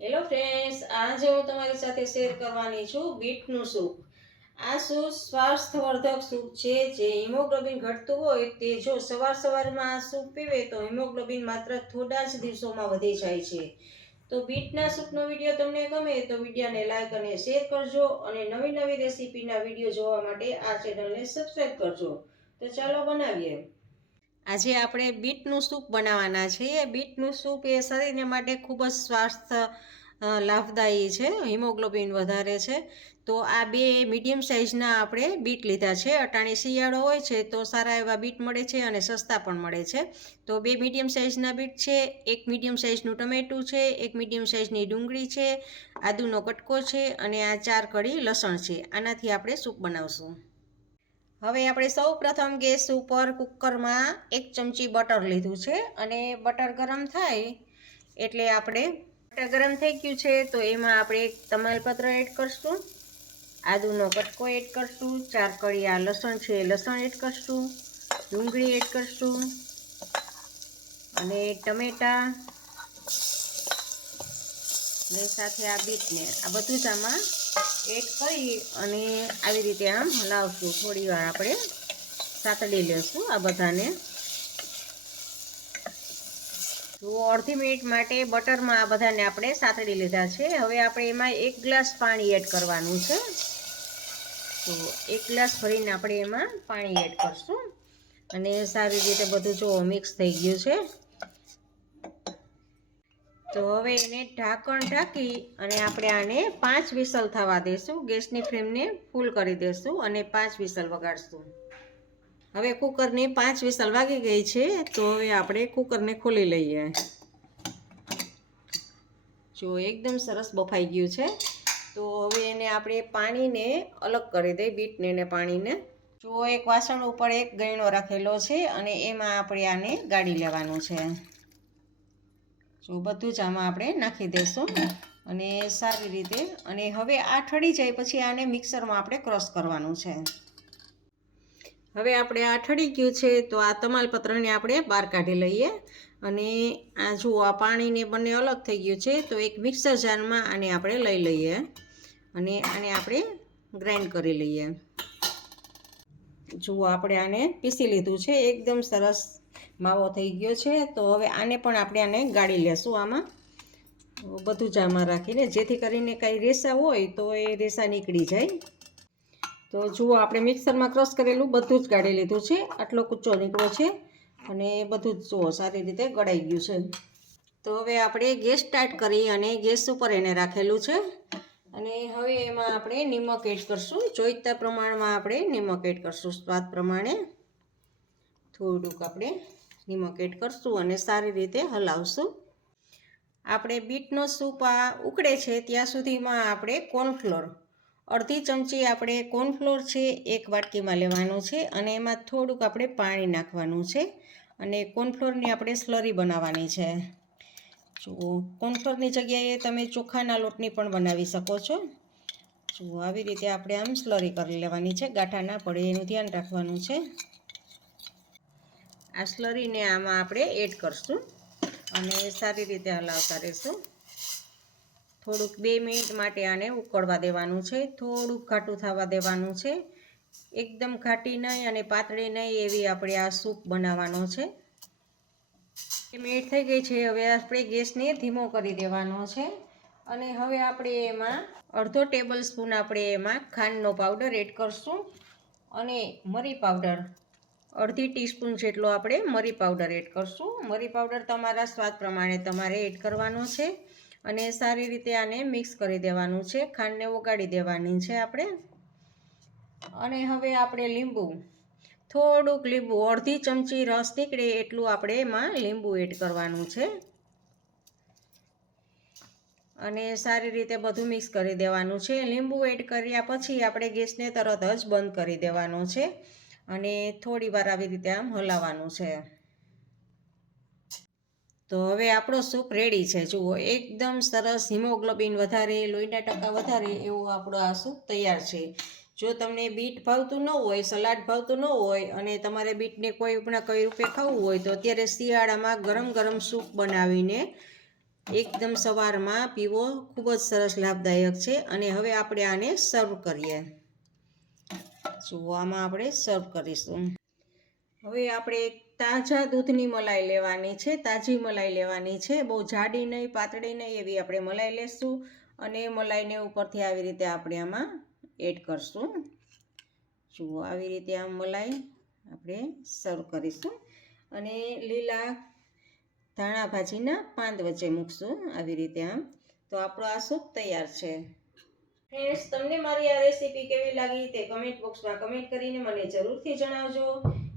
Hello friends આજે હું તમારી સાથે શેર કરવાની છું બીટનું સૂપ. આ સૂપ સ્વાસ્થ્યવર્ધક સૂપ છે, જે હિમોગ્લોબિન ઘટતું હોય તે જો સવાર સવારમાં આ સૂપ પીવે તો હિમોગ્લોબિન માત્ર થોડા જ દિવસોમાં વધી જાય છે. તો બીટના સૂપનો વીડિયો તમને ગમે તો વિડીયોને લાઈક અને શેર કરજો અને નવી નવી રેસીપીના વીડિયો જોવા માટે આ ચેનલને સબસ્ક્રાઈબ કરજો. તો ચાલો બનાવીએ. આજે આપણે બીટનું સૂપ બનાવવાના છીએ બીટનું સૂપ એ શરીરને માટે ખૂબ જ સ્વાસ્થ્ય લાભદાયી છે, હિમોગ્લોબિન વધારે છે. તો આ બે મીડિયમ સાઇઝના આપણે બીટ લીધા છે. અટાણી શિયાળો હોય છે તો સારા એવા બીટ મળે છે અને સસ્તા પણ મળે છે. તો બે મીડિયમ સાઇઝના બીટ છે, એક મીડિયમ સાઇઝનું ટમેટું છે, એક મીડિયમ સાઇઝની ડુંગળી છે, આદુનો કટકો છે અને આ ચાર કળી લસણ છે. આનાથી આપણે સૂપ બનાવશું. હવે આપણે સૌ પ્રથમ ગેસ ઉપર કુકરમાં એક ચમચી બટર લીધું છે અને બટર ગરમ થાય એટલે આપણે બટર ગરમ થઈ ગયું છે, તો એમાં આપણે એક તમાલપત્ર એડ કરશું, આદુનો કટકો એડ કરશું, ચાર કળિયા લસણ છે લસણ એડ કરશું, ડુંગળી એડ કરશું અને ટમેટાં ને સાથે આ બીટને આ બધું જ આમાં એડ કરી અને આવી રીતે આમ હલાવશું. થોડી વાર આપણે સાતડી લેશું આ બધાને. તો અડધી મિનિટ માટે બટરમાં આ બધાને આપણે સાતડી લીધા છે. હવે આપણે એમાં એક ગ્લાસ પાણી એડ કરવાનું છે. તો એક ગ્લાસ ભરીને આપણે એમાં પાણી એડ કરશું. અને સારી રીતે બધું જો મિક્સ થઈ ગયું છે. તો હવે એને ઢાંકણ ઢાંકી અને આપણે આને પાંચ વિસલ થવા દઈશું ગેસની ફ્લેમને ફૂલ કરી દઈશું અને પાંચ વિસલ વગાડશું. હવે કુકરની પાંચ વિસલ વાગી ગઈ છે, તો હવે આપણે કુકરને ખોલી લઈએ. જો એકદમ સરસ બફાઈ ગયું છે. તો હવે એને આપણે પાણીને અલગ કરી દઈએ બીટને ને પાણીને. જો એક વાસણ ઉપર એક ગણો રાખેલો છે અને એમાં આપણે આને ગાળી લેવાનું છે. જો બધું જ આમાં આપણે નાખી દઈશું અને સારી રીતે અને હવે આ ઠળી જાય પછી આને મિક્સરમાં આપણે ક્રશ કરવાનું છે. હવે આપણે આ ઠળી ગયું છે તો આ તમાલપત્રને આપણે બહાર કાઢી લઈએ. અને આ જુઓ, આ પાણીને બંને અલગ થઈ ગયું છે તો એક મિક્સર જારમાં આને આપણે લઈ લઈએ. અને આને આપણે ગ્રાઇન્ડ કરી લઈએ. જુઓ આપણે આને પીસી લીધું છે, એકદમ સરસ માવો થઈ ગયો છે, તો હવે આને પણ આપણે આને ગાળી લેશું આમાં. બધું જ આમાં રાખીને, જેથી કરીને કાંઈ રેસા હોય તો એ રેસા નીકળી જાય. તો જુઓ આપણે મિક્સરમાં ક્રશ કરેલું, બધું જ ગાળી લીધું છે, આટલો કૂચો નીકળ્યો છે, અને બધું જ જુઓ સારી રીતે ગળાઈ ગયું છે. તો હવે આપણે ગેસ સ્ટાર્ટ કરી અને ગેસ ઉપર એને રાખેલું છે. અને હવે એમાં આપણે નિમક એડ કરશું. જોઈતા પ્રમાણમાં આપણે નિમક એડ કરશું. સ્વાદ પ્રમાણે થોડુંક આપણે નિમક એડ કરશું અને સારી રીતે હલાવશું. આપણે બીટનો સૂપ આ ઉકળે છે ત્યાં સુધીમાં આપણે કોર્નફ્લોર. અડધી ચમચી આપણે કોર્નફ્લોર છે એક વાટકીમાં લેવાનું છે અને એમાં થોડુંક આપણે પાણી નાખવાનું છે. અને કોર્નફ્લોરની આપણે સ્લરી બનાવવાની છે. જુઓ કોન્ફરની જગ્યાએ તમે ચોખાના લોટની પણ બનાવી શકો છો. જુઓ, આવી રીતે આપણે આમ સ્લરી કરી લેવાની છે, ગાંઠા ના પડે એનું ધ્યાન રાખવાનું છે. આ સ્લરીને આમાં આપણે એડ કરશું અને સારી રીતે હલાવતા રહીશું. થોડુંક બે મિનિટ માટે આને ઉકળવા દેવાનું છે, થોડુંક ઘાટું થવા દેવાનું છે. એકદમ ઘાટી નહીં અને પાતળી નહીં એવી આપણે આ સૂપ બનાવવાનો છે. મિનિટ થઈ ગઈ છે. હવે આપણે ગેસને ધીમો કરી દેવાનો છે. અને હવે આપણે એમાં અડધો ટેબલ સ્પૂન આપણે એમાં ખાંડનો પાવડર એડ કરશું. અને મરી પાવડર, અડધી ટીસ્પૂન જેટલો આપણે મરી પાવડર એડ કરશું. મરી પાવડર તમારા સ્વાદ પ્રમાણે તમારે એડ કરવાનો છે. અને સારી રીતે આને મિક્સ કરી દેવાનું છે. ખાંડને ઓગાળી દેવાની છે આપણે. અને હવે આપણે લીંબુ થોડુંક લીંબુ, અડધી ચમચી રસ નીકળે એટલું આપણે એમાં લીંબુ એડ કરવાનું છે. અને સારી રીતે બધું મિક્સ કરી દેવાનું છે. લીંબુ એડ કર્યા પછી આપણે ગેસને તરત જ બંધ કરી દેવાનો છે અને થોડી વાર આવી રીતે આમ હલાવવાનું છે. તો હવે આપણો સૂપ રેડી છે. જુઓ, એકદમ સરસ હિમોગ્લોબિન વધારે, લોહીના ટકા વધારે એવો આપણો આ સૂપ તૈયાર છે. જો તમને બીટ ભાવતું ન હોય, સલાડ ભાવતું ન હોય અને તમારે બીટને કોઈ પણ કઈ રૂપે ખાવું હોય, તો અત્યારે શિયાળામાં ગરમ ગરમ સૂપ બનાવીને એકદમ સવારમાં પીવો. ખૂબ જ સરસ લાભદાયક છે. અને હવે આપણે આને સર્વ કરીએ. જુઓ આપણે સર્વ કરીશું. હવે આપણે તાજા દૂધની મલાઈ લેવાની છે. તાજી મલાઈ લેવાની છે. બહુ જાડી નહીં, પાતળી નહીં એવી આપણે મલાઈ લેશું અને મલાઈને ઉપરથી આવી રીતે આપણે આમાં એડ કરશું. જુઓ, આવી રીતે આમ મલાઈ આપણે સર્વ કરીશું. અને લીલા ધાણા ભાજીના પાંદ વચ્ચે મૂકશું આવી રીતે આમ. તો આપણો આ સૂપ તૈયાર છે. ફ્રેન્ડ્સ તમને મારી આ રેસીપી કેવી લાગી તે કમેન્ટ બોક્સમાં કમેન્ટ કરીને મને જરૂરથી જણાવજો.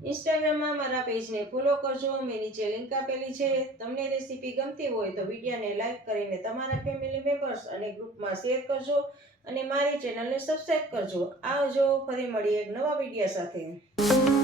ઇન્સ્ટાગ્રામમાં મારા પેજને ફોલો કરજો, મેં નીચે લિંક આપેલી છે. તમને રેસીપી ગમતી હોય તો વિડીયોને લાઇક કરીને તમારા ફેમિલી મેમ્બર્સ અને ગ્રુપમાં શેર કરજો અને મારી ચેનલને સબસ્ક્રાઈબ કરજો. આવજો, ફરી મળીએ એક નવા વીડિયો સાથે.